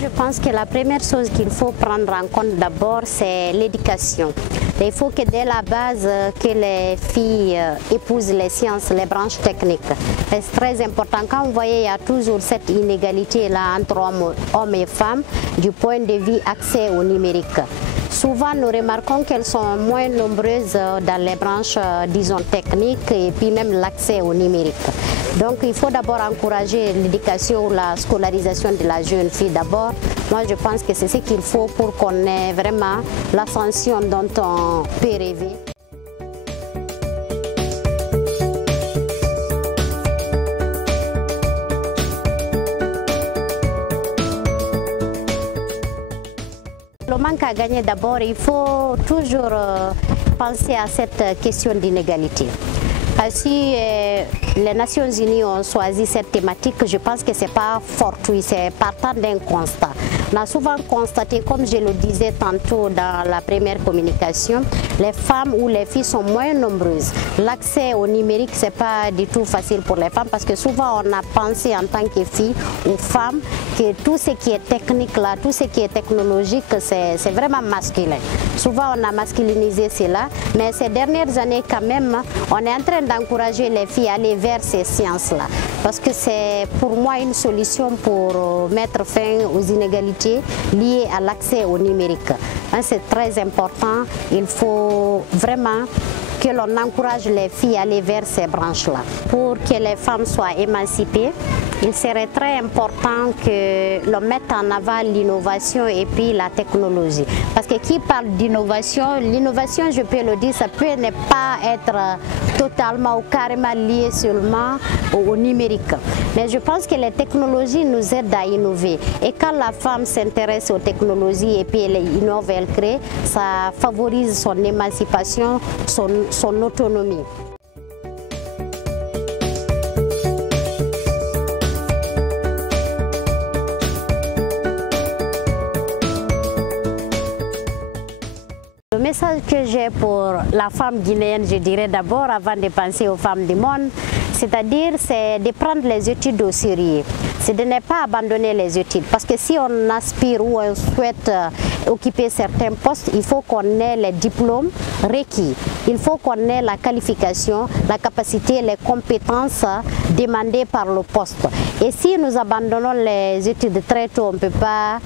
Je pense que la première chose qu'il faut prendre en compte d'abord, c'est l'éducation. Il faut que dès la base, que les filles épousent les sciences, les branches techniques. C'est très important. Quand vous voyez, il y a toujours cette inégalité-là entre hommes et femmes du point de vue accès au numérique. Souvent, nous remarquons qu'elles sont moins nombreuses dans les branches, disons, techniques et puis même l'accès au numérique. Donc, il faut d'abord encourager l'éducation ou la scolarisation de la jeune fille d'abord. Moi, je pense que c'est ce qu'il faut pour qu'on ait vraiment l'ascension dont on peut rêver. Le manque à gagner d'abord, il faut toujours penser à cette question d'inégalité. Si les Nations Unies ont choisi cette thématique, je pense que ce n'est pas fortuit, c'est partant d'un constat. On a souvent constaté, comme je le disais tantôt dans la première communication, les femmes ou les filles sont moins nombreuses. L'accès au numérique, ce n'est pas du tout facile pour les femmes parce que souvent on a pensé en tant que filles ou femmes que tout ce qui est technique là, tout ce qui est technologique, c'est vraiment masculin. Souvent on a masculinisé cela, mais ces dernières années quand même, on est en train d'encourager les filles à aller vers ces sciences-là. Parce que c'est pour moi une solution pour mettre fin aux inégalités liées à l'accès au numérique. C'est très important, il faut vraiment que l'on encourage les filles à aller vers ces branches-là. Pour que les femmes soient émancipées, il serait très important que l'on mette en avant l'innovation et puis la technologie. Parce que qui parle d'innovation, l'innovation, je peux le dire, ça peut ne pas être totalement ou carrément lié seulement au numérique. Mais je pense que les technologies nous aident à innover. Et quand la femme s'intéresse aux technologies et puis elle innove, elle crée, ça favorise son émancipation, son autonomie. Le message que j'ai pour la femme guinéenne, je dirais d'abord, avant de penser aux femmes du monde, c'est-à-dire c'est de prendre les études au sérieux, c'est de ne pas abandonner les études. Parce que si on aspire ou on souhaite occuper certains postes, il faut qu'on ait les diplômes requis. Il faut qu'on ait la qualification, la capacité, les compétences demandées par le poste. Et si nous abandonnons les études très tôt, on ne peut pas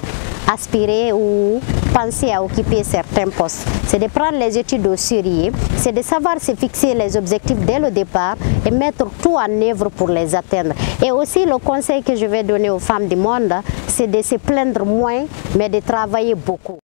aspirer ou penser à occuper certains postes. C'est de prendre les études au sérieux, c'est de savoir se fixer les objectifs dès le départ et mettre tout en œuvre pour les atteindre. Et aussi le conseil que je vais donner aux femmes du monde, c'est de se plaindre moins, mais de travailler beaucoup.